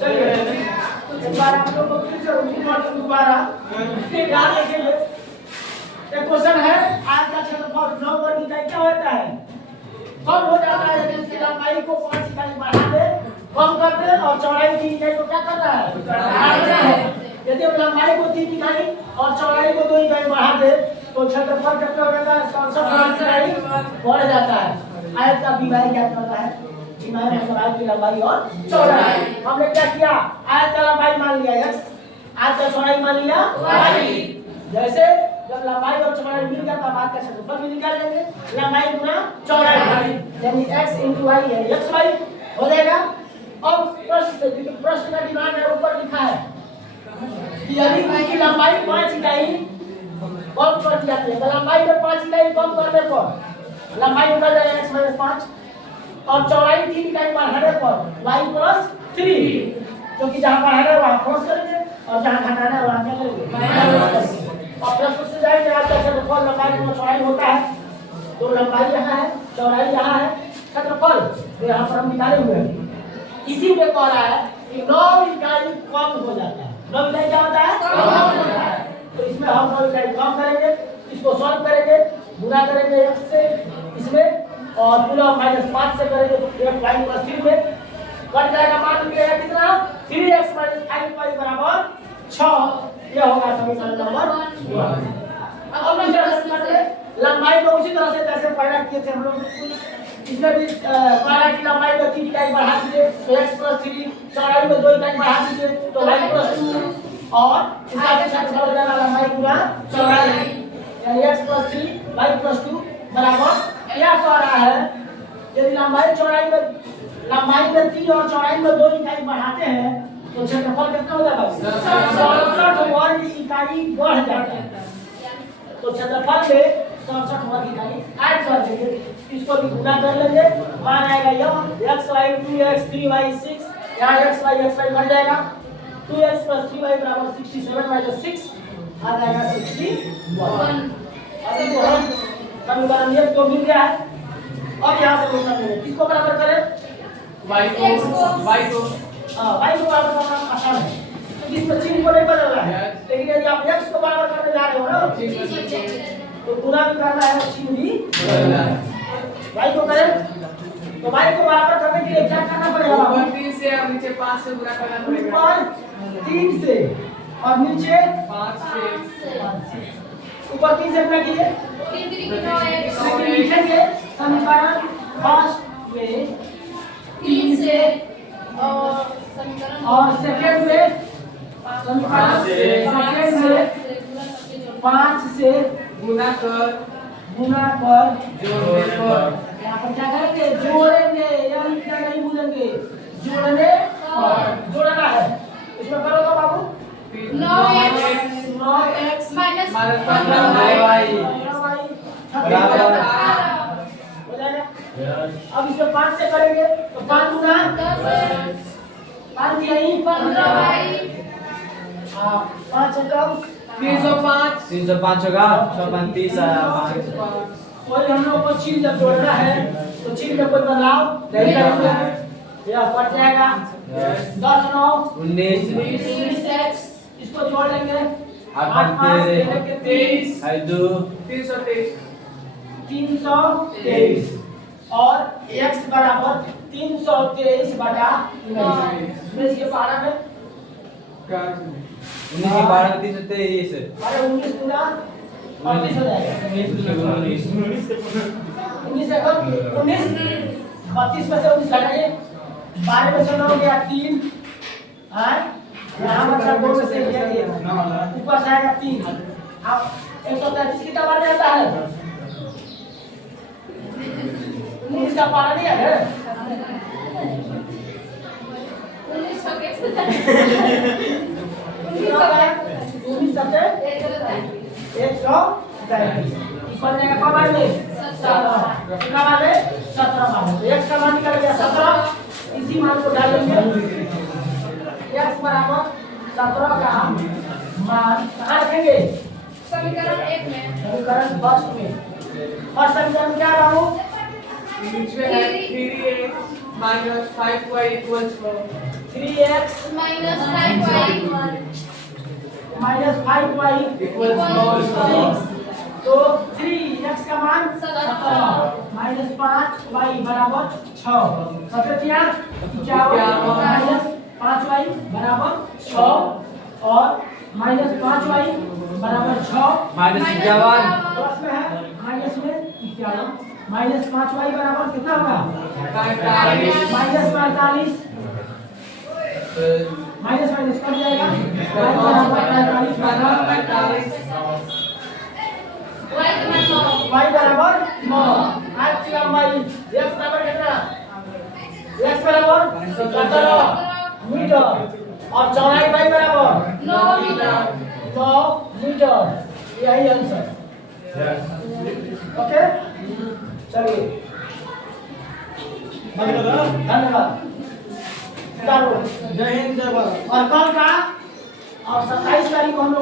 चलिए एक बार आप लोग को फिर से रूटीन में दोबारा याद रखेंगे। एक क्वेश्चन है आज का क्षेत्रफल 9 वर्ग इकाई क्या होता है? कम हो जाता है यदि इसकी लंबाई को 5 इकाई बढ़ा दे, कम कर दे और चौड़ाई 3 इकाई को क्या करना है? बढ़ाना है। यदि हम लंबाई को 3 इकाई और चौड़ाई को 2 इकाई बढ़ा दे तो क्षेत्रफल कितना हो जाता है? 67 इकाई बढ़ जाता है। आयत का विभाग क्या करता है? विभाग मतलब आयत की लंबाई और चौड़ाई। हमने क्या किया? आयत का लंबाई मान लिया x, आयत का चौड़ाई मान लिया y। जैसे जब लंबाई और चौड़ाई मिल गया तब आयत का क्षेत्रफल भी निकाल लेंगे। लंबाई गुना चौड़ाई यानी x * y यानी xy हो जाएगा। अब प्रश्न का डिमांड है, ऊपर लिखा है कि यदि इसकी लंबाई 5 इकाई कम कर दिया जाए तो लंबाई में 5 इकाई कम करने पर लंबाई निकल जाएगा x - 5 और चौड़ाई 3 इकाई बढ़ाने पर y + 3, क्योंकि जहां बढ़ाना है वहां प्लस करेंगे और जहां घटाना है वहां क्या करेंगे? माइनस करेंगे। और प्रश्न से जाएंगे आज का क्षेत्रफल लंबाई गुना चौड़ाई होता है, तो लंबाई यहाँ है, चौड़ाई यहाँ है, क्षेत्रफल तो यहाँ पर हम निकाले हुए हैं। इसी में कह रहा है कि 9 इकाई कम हो जाता है। 9 इकाई क्या होता है? कम होता है। तो इसमें हम 9 इकाई कम करेंगे, इसको सॉल्व करेंगे, गुना करेंगे x से इसमें और पुनः -5 से करेंगे तो y + 3 में कट जाएगा। मान मिलेगा कितना? 3x - 5y = 6। यह होगा समीकरण नंबर 1। अब लंबाई को उसी तरह से जैसे पहला किए थे हम लोग, इसमें भी पहला की लंबाई में 3 इकाई बढ़ा दीजिए तो x + 3, चौड़ाई में 2 इकाई बढ़ा दीजिए तो y + 2 और इसका क्षेत्रफल हो जाएगा लंबाई गुना चौड़ाई यानी x + 3 y + 2 बराबर क्या कह रहा है? यदि लंबाई में 3 और चौड़ाई में 2 इकाई बढ़ाते हैं तो क्षेत्रफल कितना हो जाएगा? 67 वर्ग इकाई बढ़ जाता है। तो क्षेत्रफल में 67 वर्ग इकाई ऐड कर देंगे, इसको भी गुना कर लेंगे। मान आएगा यह xy 2x 3y 6, यहाँ xy बढ़ जाएगा 2x + 3y = 67 - 6 आ जाएगा 61। अभी तो हम समीकरण ये तो मिल गया है। अब यहाँ से लोग करेंगे किसको बराबर करें? y को बराबर करना आसान है क्योंकि इसमें चिन्ह को नहीं बदलना है। लेकिन यदि आप x को बराबर करने जा रहे हो ना तो गुना भी करना है और चिन्ह भी बदलना है। y को करें तो y को बराबर करने के लिए क्या करना पड़ेगा? ऊपर 3 से और नीचे 5 से गुना करना पड़ेगा। ऊपर 3 से और नीचे 5 से। ऊपर 3 से गुना कीजिए, 3 3 की 9 लिखेंगे समीकरण फर्स्ट में 3 से और सेकंड में समीकरण सेकंड में 5 से गुना कर जोड़ने पर यहाँ पर क्या करेंगे? जोड़ेंगे, यानी क्या नहीं भूलेंगे, जोड़ने पर जोड़ना है। इसमें करो तो बाबू 9x -15y हो जाएगा। अब इसमें 5 से करेंगे तो 5 गुना 5 यही 15y 5 कम 305 होगा 635 कोई हम लोग को चिन्ह जब जोड़ना है तो चिन्ह में कोई बदलाव नहीं करेंगे, यह कट जाएगा 10 9 19x इसको जोड़ लेंगे 8 5 23 323 और x बराबर 323 बटा 19 के बारह में 19 के 12 में 323 अरे 19 गुना 19 हो जाएगा 19 से कम 19 32 में से 19 घटाइए 12 में से 9 गया 3 है यहाँ मतलब 2 में से गया 1 ऊपर से आएगा 3। अब 133 कितना बार आता है? 19 का पारा नहीं है 19 हो गया 19 सबसे 133 ऊपर जाएगा कब बार में 17 कितना बार में 17 बार तो x का मान निकल गया 17। इसी मान को डालेंगे x बराबर 17 का मान कहाँ रखेंगे? समीकरण 1 में समीकरण फर्स्ट में। और समीकरण क्या बाबू? 3x - 5y = 4 3x minus 5y minus 5y equals 6। तो 3x का मान 17 माइनस 5y बराबर 6। सबसे यहाँ 51 माइनस 5y बराबर 6 और माइनस 5y बराबर 6 माइनस 51 प्लस में है माइनस में 51 माइनस 5y बराबर कितना होगा माइनस 45 माइनस माइनस कट जाएगा y बराबर 45 y बराबर 9। आज की लंबाई x बराबर कितना x बराबर 17 मीटर और चौड़ाई y बराबर 9 मीटर 9 मीटर। यही आंसर ओके। चलिए धन्यवाद। जय हिंद जय भारत। और कल का और 27 तारीख को हम लोग